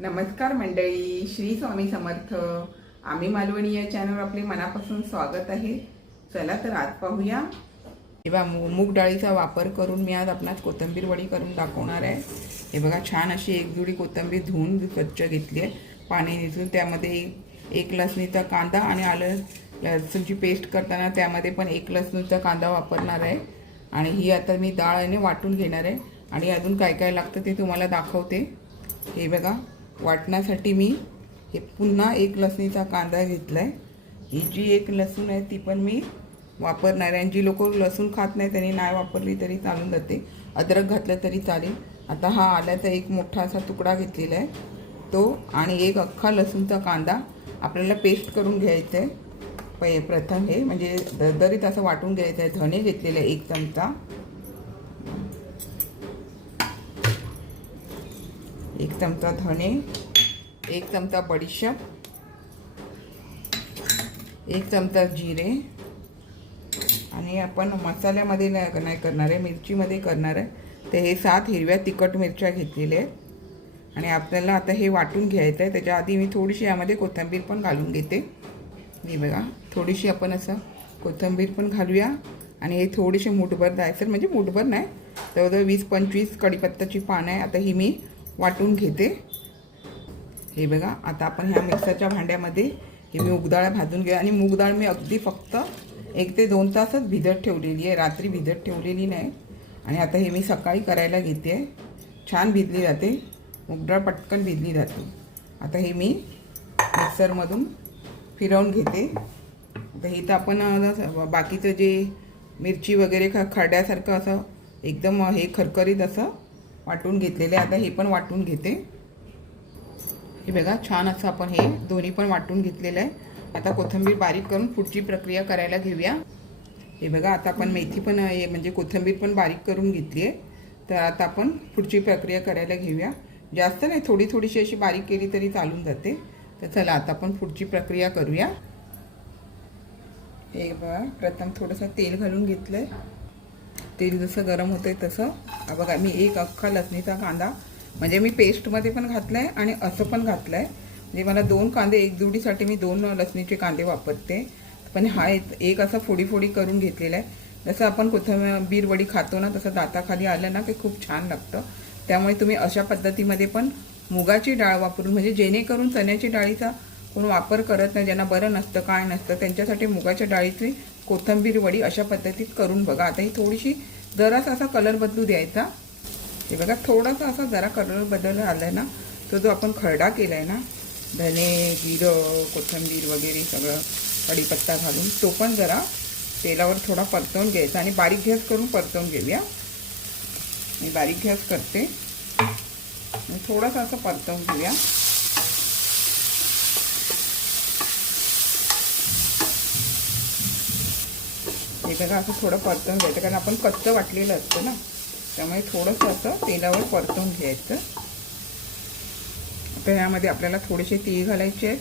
नमस्कार मंडळी श्री स्वामी समर्थ. आम्ही मालवणी या चॅनलवर आपले मनापासून स्वागत आहे. चला तर आज पाहूया. हे मू मूग डाळीचा वापर करून मी आज आपणास कोथिंबीर वडी करून दाखवणार आहे. हे बघा छान अशी एक जुडी कोथिंबीर धुवून स्वच्छ घेतली आहे. पाणी निचून त्यामध्ये एक लसणीचा कांदा आणि आलं लसूणची पेस्ट करताना त्यामध्ये पण एक लसणीचा कांदा वापरणार आहे. आणि ही आता मी डाळ आणि वाटून घेणार आहे. आणि अजून काय काय लागतं ते तुम्हाला दाखवते. हे बघा. वाटण्यासाठी मी हे पुन्हा एक लसणीचा कांदा घेतला आहे ही जी एक लसूण आहे ती पण मी वापरणार आहे. आणि जी लोक लसूण खात नाही त्यांनी नाही वापरली तरी चालून जाते. अद्रक घातलं तरी चालेल. आता हा आल्याचा एक मोठा असा तुकडा घेतलेला आहे. तो आणि एक अख्खा लसूणचा कांदा आपल्याला पेस्ट करून घ्यायचा आहे. प प्रथम हे म्हणजे दरदरीत असं वाटून घ्यायचं आहे. धणे घेतलेले आहे एक चमचा. एक चमचा धणे एक चमचा बडीशेप एक चमचा जिरे आणि आपण मसाल्यामध्ये नाही नाही करणार आहे मिरचीमध्ये करणार आहे. ते हे सात हिरव्या तिखट मिरच्या घेतलेल्या आहेत. आणि आपल्याला आता हे वाटून घ्यायचं आहे. त्याच्या आधी मी थोडीशी यामध्ये कोथिंबीर पण घालून घेते. हे बघा थोडीशी आपण असं कोथिंबीर पण घालूया. आणि हे थोडीशी मुठभर जायचं म्हणजे मुठभर नाही. जवळजवळ वीस पंचवीस कडीपत्ताची पानं आहे. आता ही मी वाटून घेते. हे बघा आता आपण ह्या मिक्सरच्या भांड्यामध्ये हे मी उगदाळ भाजून घ्या आणि मूगडाळ मी अगदी फक्त एक ते दोन तासच भिजत ठेवलेली आहे. रात्री भिजत ठेवलेली नाही. आणि आता हे मी सकाळी करायला घेते. आहे छान भिजली जाते. मूगडाळ पटकन भिजली जाते. आता हे मी मिक्सरमधून फिरवून घेते. आता हे तर आपण बाकीचं जे मिरची वगैरे ख खरड्यासारखं असं एकदम हे खरखरीत असं वाटून घेतलेले आता हे पण वाटून घेते. हे बघा छान असं आपण हे दोन्ही पण वाटून घेतलेलं आहे. आता कोथिंबीर बारीक करून पुढची प्रक्रिया करायला घेऊया. हे बघा आता आपण मेथी पण हे म्हणजे कोथिंबीर पण बारीक करून घेतली आहे तर आता आपण पुढची प्रक्रिया करायला घेऊया. जास्त नाही थोडी थोडीशी अशी बारीक केली तरी चालून जाते. तर चला आता आपण पुढची प्रक्रिया करूया. हे बघा प्रथम थोडंसं तेल घालून घेतलं आहे तेल जसं गरम होतं आहे तसं बघा मी एक अख्खा लसणीचा कांदा म्हणजे मी पेस्टमध्ये पण घातला आहे आणि असं पण घातलं आहे म्हणजे मला दोन कांदे एक जुडीसाठी मी दोन लसणीचे कांदे वापरते. पण हा एक एक असा फोडी फोडी करून घेतलेला आहे. जसं आपण कुठं वडी खातो ना तसं दाताखाली आलं ना ते खूप छान लागतं. त्यामुळे तुम्ही अशा पद्धतीमध्ये पण मुगाची डाळ वापरून म्हणजे जेणेकरून चण्याची डाळीचा कोण वापर करत नाही ज्यांना बरं नसतं काय नसतं त्यांच्यासाठी मुगाच्या डाळीची कोथिंबीर वडी अशा पद्धतीत करून बघा. आता ही थोडीशी जरासा असा कलर बदलू द्यायचा. हे बघा थोडासा असा जरा कलर बदल आला ना तो जो आपण खरडा केला आहे ना धने जिरं कोथिंबीर वगैरे सगळं कढीपत्ता घालून तो पण जरा तेलावर थोडा परतवून घ्यायचा आणि बारीक गॅस करून परतवून घेऊया. मी बारीक गॅस करते. थोडासा असं परतवून घेऊया. हे बघा असं थोडं परतून घ्यायचं कारण आपण कच्चं वाटलेलं असतं ना. त्यामुळे थोडंसं असं तेलावर परतून घ्यायचं. आता ह्यामध्ये आपल्याला थोडेसे तीळ घालायचे आहेत.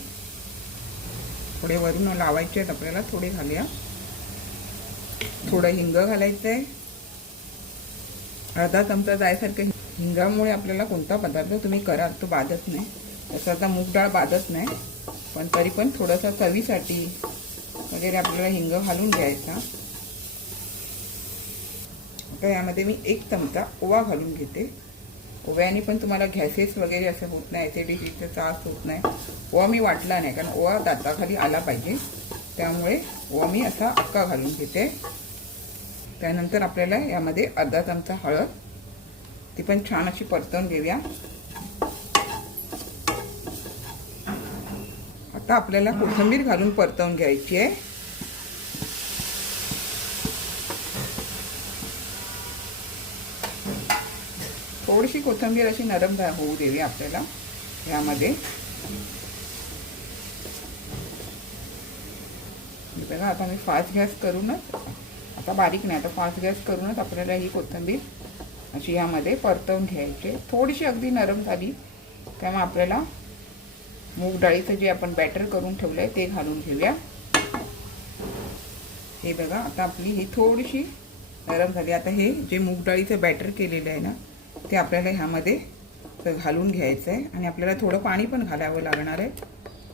थोडे वरून लावायचे आहेत आपल्याला थोडे घालूया. थोडं हिंग घालायचं आहे. अर्धा चमचा जायसारखं हिंगामुळे आपल्याला कोणता पदार्थ तुम्ही कराल तो बाधत नाही. तसं आता मूग डाळ बाधत नाही पण तरी पण थोडंसं चवीसाठी वगैरे आपल्याला हिंग घालून घ्यायचा. तर यामध्ये मी एक चमचा ओवा घालून घेते. ओव्याने पण तुम्हाला गॅसेस वगैरे असं होत नाही ॲसिडिटीचा त्रास होत नाही. ओवा मी वाटला नाही कारण ओवा दाताखाली आला पाहिजे. त्यामुळे ओवा मी असा अक्का घालून घेते. त्यानंतर आपल्याला यामध्ये अर्धा चमचा हळद. ती पण छान अशी परतवून घेऊया. आता आपल्याला कोथिंबीर घालून परतवून घ्यायची आहे. थोडीशी कोथिंबीर अशी नरम होऊ देवी आपल्याला ह्यामध्ये बघा आता मी फास्ट गॅस करूनच आता बारीक नाही आता फास्ट गॅस करूनच आपल्याला ही कोथिंबीर अशी ह्यामध्ये परतवून घ्यायची थोडीशी अगदी नरम झाली त्यामुळे आपल्याला मूग डाळीचं जे आपण बॅटर करून ठेवलं आहे ते घालून घेऊया. हे बघा आता आपली ही थोडीशी नरम झाली. आता हे जे मूग डाळीचं बॅटर केलेलं आहे ना ते आपल्याला ह्यामध्ये तर घालून घ्यायचं आहे आणि आपल्याला थोडं पाणी पण घालावं लागणार आहे.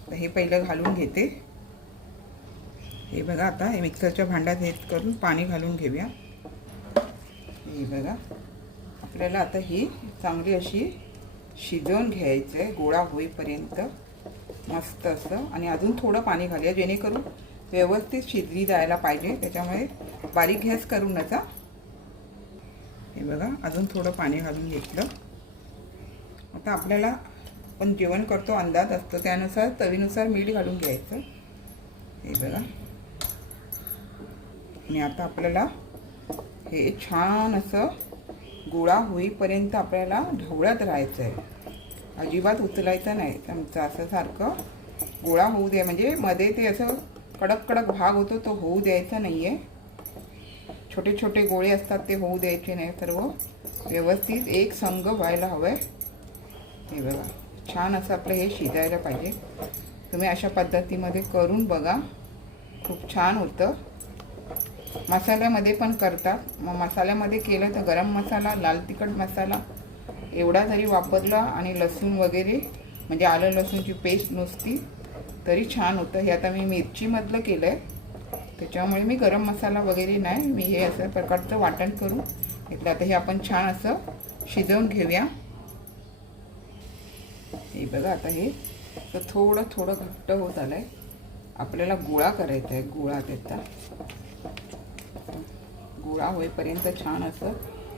तर हे पहिलं घालून घेते. हे बघा आता हे मिक्सरच्या भांड्यात हे करून पाणी घालून घेऊया. हे बघा. आपल्याला आता ही चांगली अशी शिजवून घ्यायचं आहे गोळा होईपर्यंत. मस्त असं. आणि अजून थोडं पाणी घालूया जेणेकरून व्यवस्थित शिजली जायला पाहिजे. त्याच्यामुळे बारीक गॅस करू नका. हे बघा अजून थोडं पाणी घालून घेतलं. आता आपल्याला आपण जेवण करतो अंदाज असतो त्यानुसार चवीनुसार मीठ घालून घ्यायचं. हे बघा. आणि आता आपल्याला हे छान असं गोळा होईपर्यंत आपल्याला ढवळत राहायचं आहे अजिबात उचलायचं नाही. आमचं असं सारखं गोळा होऊ द्या म्हणजे मध्ये ते असं कडक कडक भाग होतो तो होऊ द्यायचा नाही आहे छोटे छोटे गोळे असतात ते होऊ द्यायचे नाही सर्व व्यवस्थित एक संघ व्हायला हवं आहे हे बघा छान असं आपलं हे शिजायला पाहिजे. तुम्ही अशा पद्धतीमध्ये करून बघा. खूप छान होतं. मसाल्यामध्ये पण करतात. मग मसाल्यामध्ये केलं तर गरम मसाला लाल तिखट मसाला एवढा जरी वापरला आणि लसूण वगैरे म्हणजे आलं लसूणची पेस्ट नुसती तरी छान होतं. हे आता मी मिरचीमधलं केलं आहे त्याच्यामुळे मी गरम मसाला वगैरे नाही मी हे असं प्रकारचं वाटण करून घेतलं आता हे आपण छान असं शिजवून घेऊया. हे बघा आता हे तर थोडं थोडं घट्ट होत आलं आहे आपल्याला गोळा करायचा आहे गोळा त्याचा. गोळा होईपर्यंत छान असं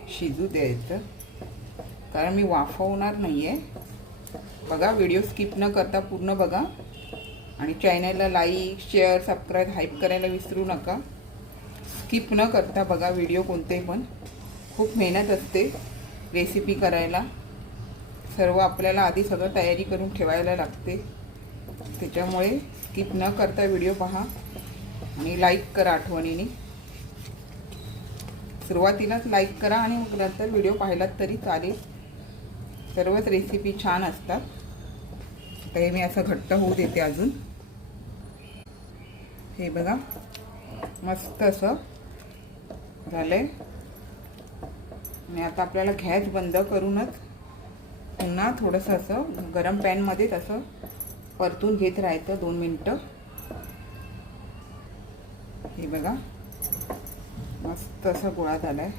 शिजू द्यायचं. कारण मी वाफवणार नाही आहे बघा व्हिडिओ स्किप न करता पूर्ण बघा. आणि चॅनलला लाईक शेअर सबस्क्राईब हाईप करायला विसरू नका. स्किप न करता बघा व्हिडिओ कोणतेही पण. खूप मेहनत असते रेसिपी करायला. सर्व आपल्याला आधी सगळं तयारी करून ठेवायला लागते. त्याच्यामुळे स्किप न करता व्हिडिओ पहा आणि लाईक करा आठवणीने. सुरुवातीलाच लाईक करा आणि मग नंतर व्हिडिओ पाहिलात तरी चालेल. सर्वच रेसिपी छान असतात. तर हे मी असं घट्ट होऊ देते अजून. हे बघा. मस्त असं झालं आहे आणि आता आपल्याला गॅस बंद करूनच पुन्हा थोडंसं असं गरम पॅनमध्येच असं परतून घेत राहायचं दोन मिनटं. हे बघा. मस्त असा गोळा झाला आहे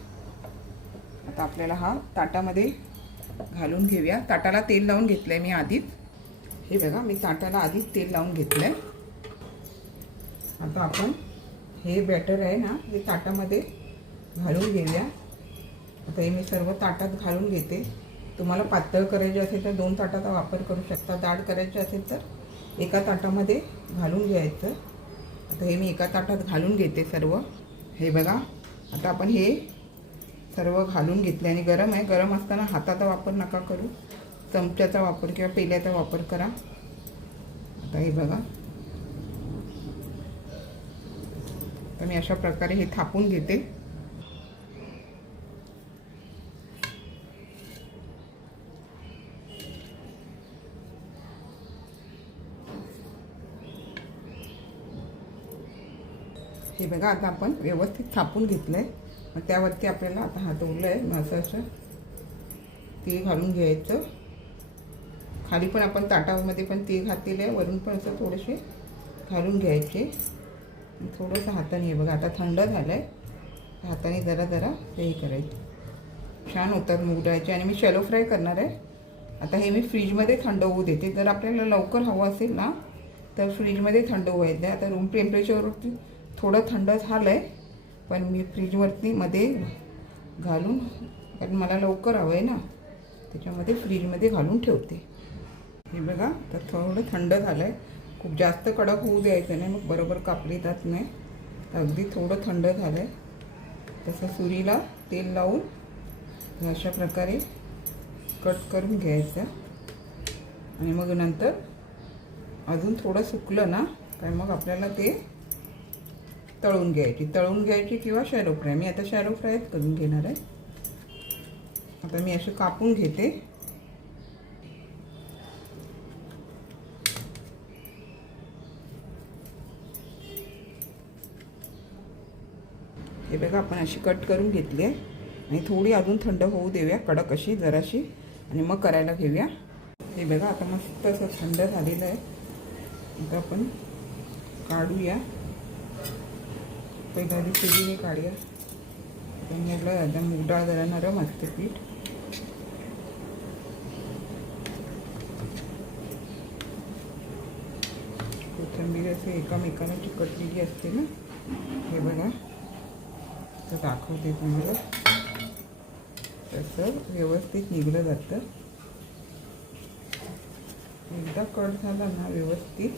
आता आपल्याला हा ताटामध्ये घालून घेऊया. ताटाला तेल लावून घेतलं आहे मी आधीच. हे बघा मी ताटाला आधीच तेल लावून घेतलं आहे आता आपण हे बॅटर आहे ना हे ताटामध्ये घालून घेऊया. आता हे मी सर्व ताटात घालून घेते. तुम्हाला पातळ करायचे असेल तर दोन ताटाचा वापर करू शकता. दाढ करायचे असेल तर एका ताटामध्ये घालून घ्यायचं. आता हे मी एका ताटात घालून घेते सर्व. हे बघा आता आपण हे सर्व घालून घेतले आणि गरम आहे. गरम असताना हाताचा वापर नका करू. चमच्याचा वापर किंवा पेल्याचा वापर करा. आता हे बघा. तर मी अशा प्रकारे हे थापून घेते. हे बघा आता आपण व्यवस्थित थापून घेतलं आहे मग त्यावरती आपल्याला आता हातवलं आहे मग असं असं तीळ घालून घ्यायचं. खाली पण आपण ताटामध्ये पण तीळ घातलेलं आहे वरून पण असं थोडेसे घालून घ्यायचे. थोडंसं हाताने हे बघा आता थंड झालं आहे हाताने जरा जरा ते हे करायचं छान होतात मूग डाळीचे आणि मी शेलो फ्राय करणार आहे. आता हे मी फ्रीजमध्ये थंड होऊ देते. जर आपल्याला लवकर हवं असेल ना तर फ्रीजमध्ये थंड व्हायचं आहे आता रूम टेम्परेचरवरती थोडं थंड झालं आहे पण मी फ्रीजवरती मध्ये घालून कारण मला लवकर हवं आहे ना त्याच्यामध्ये फ्रीजमध्ये घालून ठेवते. हे बघा तर थोडं थंड झालं आहे खूप जास्त कडक होऊ द्यायचं नाही मग बरोबर कापली जात नाही. अगदी थोडं थंड झालं आहे तसं सुरीला तेल लावून अशा प्रकारे कट करून घ्यायचं. आणि मग नंतर अजून थोडं सुकलं ना काय मग आपल्याला ते तळून घ्यायची. तळून घ्यायची किंवा शॅलो फ्राय. मी आता शॅलो फ्रायच करून घेणार आहे. आता मी असे कापून घेते. बघा आपण अशी कट करून घेतली आहे. आणि थोडी अजून थंड होऊ देऊया कडक अशी जराशी. आणि मग करायला घेऊया. हे बघा आता मस्त असं थंड झालेलं आहे. आता आपण काढूया. पहिल्या आधी पिढीने काढूया. आता एकदम आता डाळ जरा नरम असते पीठ. कोथिंबीर असं एकामेकाला चिकटलेली असते ना. हे बघा. तर दाखवते तुम्हाला. तसं व्यवस्थित निघलं जातं. एकदा कट झाला ना व्यवस्थित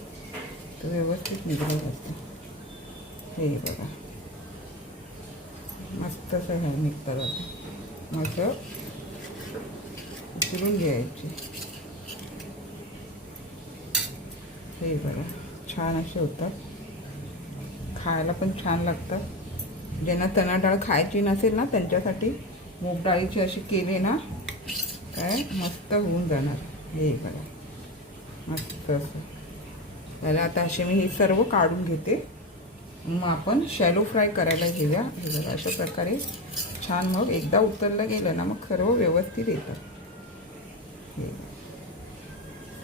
तर व्यवस्थित निघलं जातं. हे बघा. मस्त असं हे निघतं जातं. मग असं उचलून घ्यायचे. हे बघा. छान असे होतात. खायला पण छान लागतात ज्यांना चणा डाळ खायची नसेल ना त्यांच्यासाठी मूग डाळीची अशी केली ना काय मस्त होऊन जाणार. हे बघा. मस्त असं. त्याला आता असे मी हे सर्व काढून घेते. मग आपण शॅलो फ्राय करायला घेऊया. हे बघा अशा प्रकारे छान मग एकदा उतरलं गेलं ना मग सर्व व्यवस्थित येतं. हे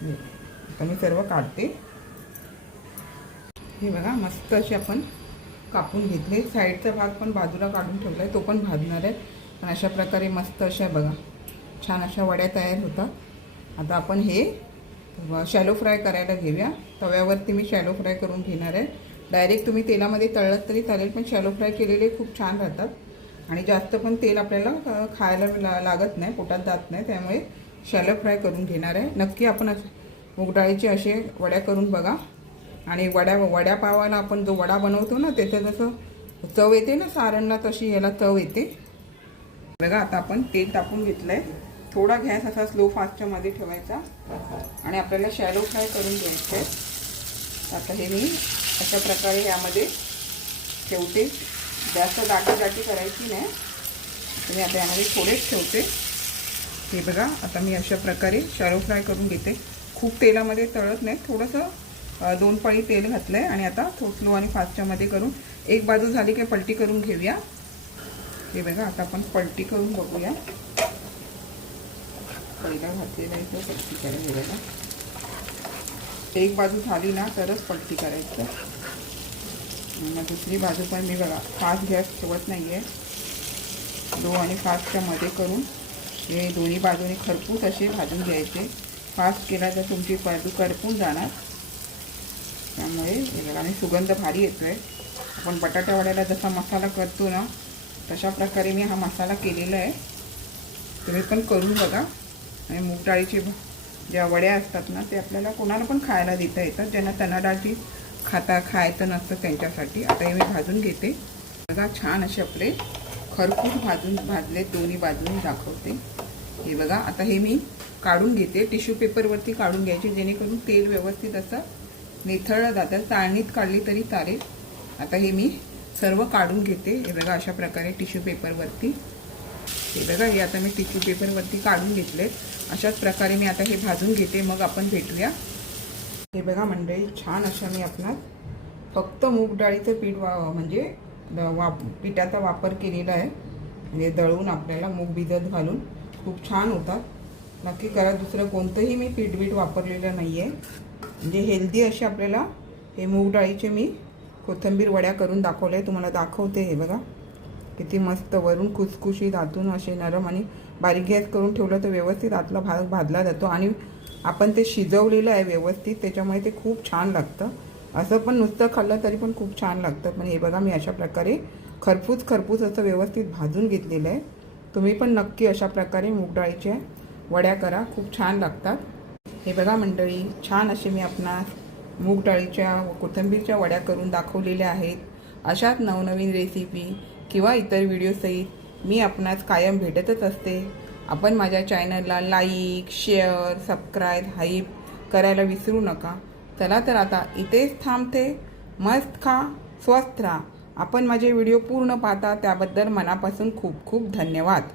हे. आता मी सर्व काढते. हे बघा मस्त असे आपण कापून घेतले. साईडचा भाग पण बाजूला काढून ठेवला आहे तो पण भाजणार आहे. पण अशा प्रकारे मस्त अशा बघा छान अशा वड्या तयार होतात. आता आपण हे शॅलो फ्राय करायला घेऊया. तव्यावरती मी शॅलो फ्राय करून घेणार आहे. डायरेक्ट तुम्ही तेलामध्ये तळलं तरी चालेल पण शॅलो फ्राय केलेले खूप छान राहतात. आणि जास्त पण तेल आपल्याला खायला लागत नाही पोटात जात नाही. त्यामुळे शॅलो फ्राय करून घेणार आहे. नक्की आपण असं असे वड्या करून बघा. आणि वड्या वड्या पावाला आपण जो वडा बनवतो ना त्याचं जसं चव येते ना सारणला तशी याला चव येते. बघा आता आपण तेल टाकून घेतलं आहे थोडा गॅस असा स्लो फास्टच्या मध्ये ठेवायचा. आणि आपल्याला शॅलो फ्राय करून घ्यायचं आहे आता हे मी अशा प्रकारे यामध्ये ठेवते. जास्त दाटी दाटी करायची नाही. मी आता यामध्ये थोडेच ठेवते. हे बघा आता मी अशा प्रकारे शॅलो फ्राय करून घेते. खूप तेलामध्ये तळत नाही. थोडंसं दोन पळी तेल घातलं आहे आणि आता थोडं स्लो आणि फास्टच्यामध्ये करून एक बाजू झाली की पलटी करून घेऊया. हे बघा आता आपण पलटी करून बघूया. पहिला घातलेला आहे तो पलटी करायला बघा. एक बाजू झाली ना तरच पलटी करायचं. मग दुसरी बाजू पण मी बघा फास्ट गॅस ठेवत नाही आहे लो आणि फास्टच्या मध्ये करून हे दोन्ही बाजूने खरपूस असे भाजून घ्यायचे. फास्ट केला तर तुमची बाजू करपून जाणार. त्यामुळे हे बघा आणि सुगंध भारी येतो आहे आपण बटाट्यावड्याला जसा मसाला करतो ना तशा प्रकारे मी हा मसाला केलेला आहे. तुम्ही पण करून बघा. आणि मूग डाळीचे ज्या वड्या असतात ना ते आपल्याला कोणाला पण खायला देता येतात. ज्यांना चणा डाळची खाता खायचं नसतं त्यांच्यासाठी. आता हे मी भाजून घेते. बघा छान असे आपले खरपूस भाजून भाजले दोन्ही बाजून दाखवते. हे बघा आता हे मी काढून घेते. टिश्यू पेपरवरती काढून घ्यायचे जेणेकरून तेल व्यवस्थित असं निथळलं जातं. चाळणीत काढली तरी चालेल. आता हे मी सर्व काढून घेते. हे बघा अशा प्रकारे टिश्यू पेपरवरती हे बघा हे आता मी टिश्यू पेपरवरती काढून घेतले. अशाच प्रकारे मी आता हे भाजून घेते. मग आपण भेटूया. हे बघा मंडळी छान अशा मी आपणास फक्त मूग डाळीचं पीठ वा म्हणजे वाप वा पिठाचा वापर केलेला आहे. म्हणजे दळून आपल्याला मूग भिजत घालून खूप छान होतात. नक्की करा. दुसरं कोणतंही मी पीठ बीठ वापरलेलं नाही आहे म्हणजे हेल्दी अशी आपल्याला हे मूग डाळीचे मी कोथिंबीर वड्या करून दाखवले आहे तुम्हाला दाखवते हे बघा. किती मस्त वरून खुसखुशीत आतून असे नरम आणि बारीक गॅस करून ठेवलं तर व्यवस्थित आतला भाग भाजला जातो आणि आपण ते शिजवलेलं आहे व्यवस्थित त्याच्यामुळे ते खूप छान लागतं. असं पण नुसतं खाल्लं तरी पण खूप छान लागतं. पण हे बघा मी अशा प्रकारे खरपूस खरपूस असं व्यवस्थित भाजून घेतलेलं आहे. तुम्ही पण नक्की अशा प्रकारे मूग डाळीच्या वड्या करा. खूप छान लागतात. हे बघा मंडळी छान असे मी आपणास मूग डाळीच्या व कोथिंबीरच्या वड्या करून दाखवलेल्या आहेत. अशाच नवनवीन रेसिपी किंवा इतर व्हिडिओसहित मी आपणास कायम भेटतच असते. आपण माझ्या चॅनलला लाईक शेअर सबस्क्राईब हाईप करायला विसरू नका. चला तर आता इथेच थांबते. मस्त खा स्वस्थ राहा. आपण माझे व्हिडिओ पूर्ण पाहता त्याबद्दल मनापासून खूप खूप धन्यवाद.